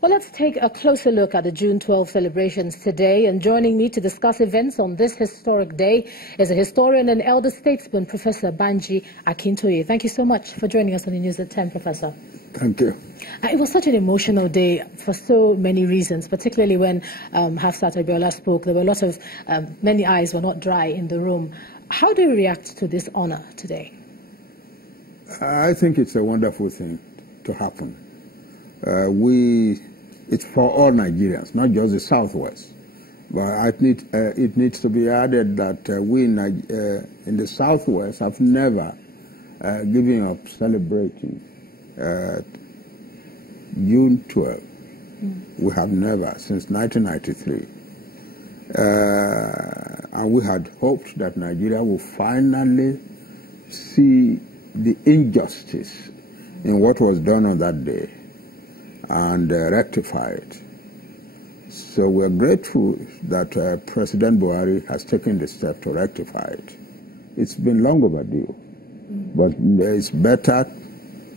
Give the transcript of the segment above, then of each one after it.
Well, let's take a closer look at the June 12 celebrations today. And joining me to discuss events on this historic day is a historian and elder statesman, Professor Banji Akintoye. Thank you so much for joining us on the News at 10, Professor. Thank you. It was such an emotional day for so many reasons, particularly when Hafsat Abiola spoke. There were a lot of, many eyes were not dry in the room. How do you react to this honor today? I think it's a wonderful thing to happen. It's for all Nigerians, not just the Southwest. But it needs to be added that we in the Southwest have never given up celebrating June 12. We have never, since 1993. And we had hoped that Nigeria will finally see the injustice in what was done on that day and rectify it. So we're grateful that President Buhari has taken the step to rectify it. It's been long overdue, but it's better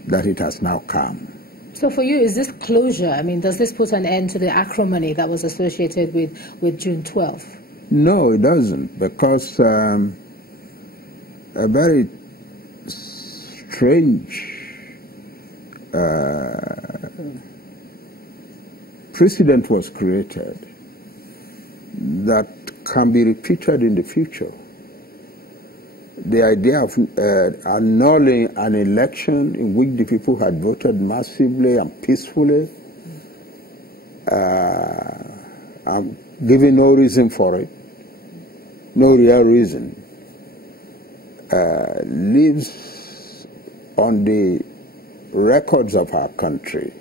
that it has now come. So for you, is this closure? I mean, does this put an end to the acrimony that was associated with June 12th? No, it doesn't, because a very strange precedent was created that can be repeated in the future. The idea of annulling an election in which the people had voted massively and peacefully, and giving no reason for it, no real reason, lives on the records of our country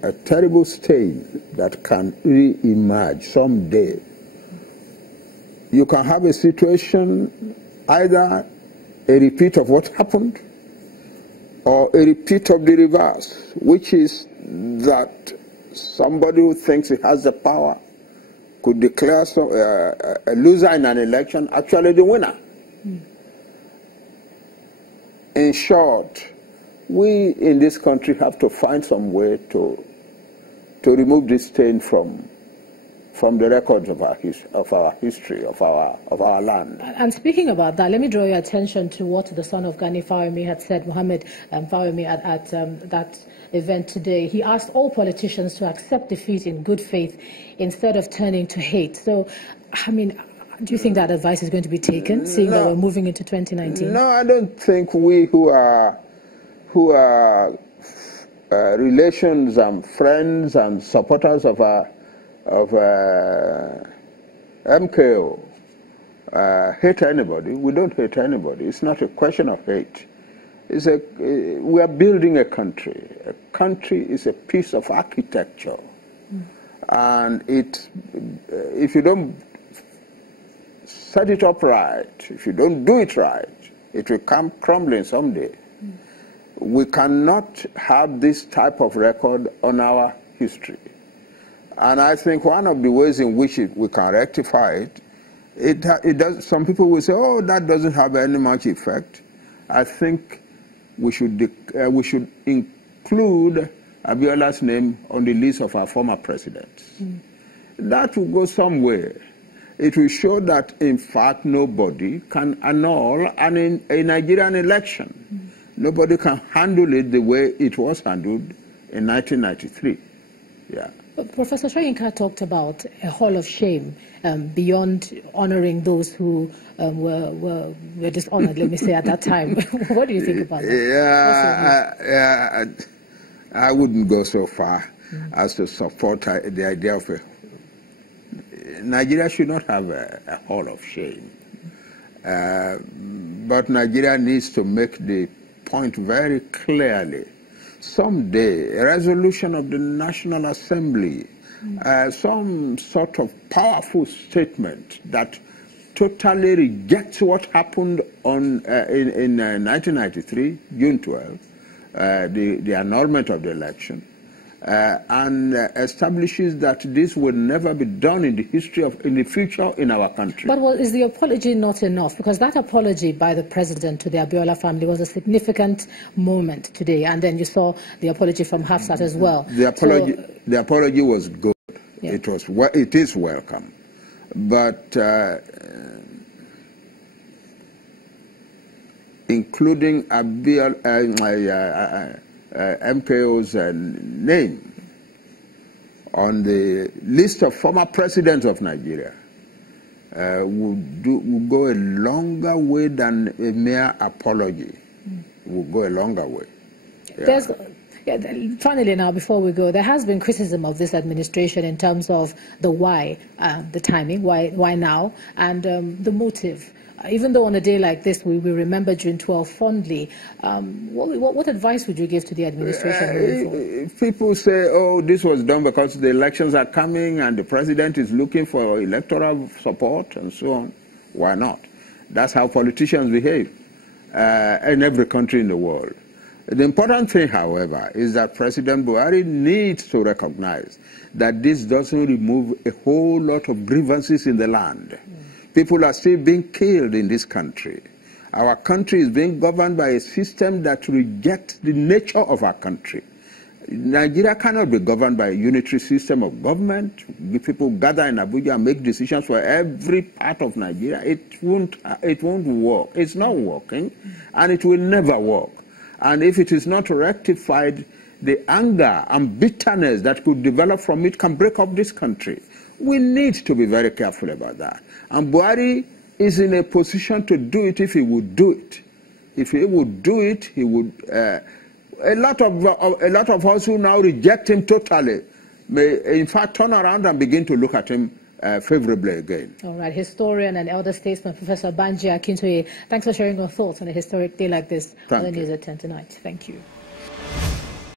a terrible stain that can re-emerge someday. You can have a situation, either a repeat of what happened or a repeat of the reverse, which is that somebody who thinks he has the power could declare a loser in an election actually the winner. In short, we in this country have to find some way to remove this stain from the records of our history, of our land. And speaking about that, let me draw your attention to what the son of Gani Fawemi had said, Mohammed Fawemi, at that event today. He asked all politicians to accept defeat in good faith instead of turning to hate. So, I mean, do you think that advice is going to be taken, seeing that we're moving into 2019? No, I don't think we who are relations and friends and supporters of MKO hate anybody. We don't hate anybody. It's not a question of hate. We are building a country. A country is a piece of architecture, and if you don't set it up right, if you don't do it right, it will come crumbling someday. We cannot have this type of record on our history. And I think one of the ways in which we can rectify it does. Some people will say, "Oh, that doesn't have any much effect." I think we should include Abiola's name on the list of our former presidents. That will go somewhere. It will show that, in fact, nobody can annul a Nigerian election. Nobody can handle it the way it was handled in 1993. Yeah. Professor Soyinka talked about a hall of shame beyond honoring those who were dishonored, let me say, at that time. What do you think about that? I wouldn't go so far as to support the idea of Nigeria should not have a hall of shame. But Nigeria needs to make the point very clearly. Someday, a resolution of the National Assembly, some sort of powerful statement that totally rejects what happened in 1993, June 12, the annulment of the election, and establishes that this will never be done in the future in our country. But is the apology not enough? Because that apology by the president to the Abiola family was a significant moment today, and then you saw the apology from Hafsat as well. The apology was good. Yeah. It is welcome, but including MKO's name on the list of former presidents of Nigeria would go a longer way than a mere apology. Would go a longer way. Yeah. Finally, now, before we go, there has been criticism of this administration in terms of the why, the timing, why now, and the motive. Even though on a day like this we remember June 12 fondly, what advice would you give to the administration? People say, oh, this was done because the elections are coming and the president is looking for electoral support and so on. Why not? That's how politicians behave in every country in the world. The important thing, however, is that President Buhari needs to recognize that this doesn't remove a whole lot of grievances in the land. People are still being killed in this country. Our country is being governed by a system that rejects the nature of our country. Nigeria cannot be governed by a unitary system of government. People gather in Abuja and make decisions for every part of Nigeria. It won't work. It's not working, and it will never work. And if it is not rectified, the anger and bitterness that could develop from it can break up this country. We need to be very careful about that. And Buhari is in a position to do it if he would do it. If he would do it, he would. A lot of us who now reject him totally may, in fact, turn around and begin to look at him favorably again. All right, historian and elder statesman Professor Banji Akintoye, thanks for sharing your thoughts on a historic day like this on the news at 10 tonight. Thank you.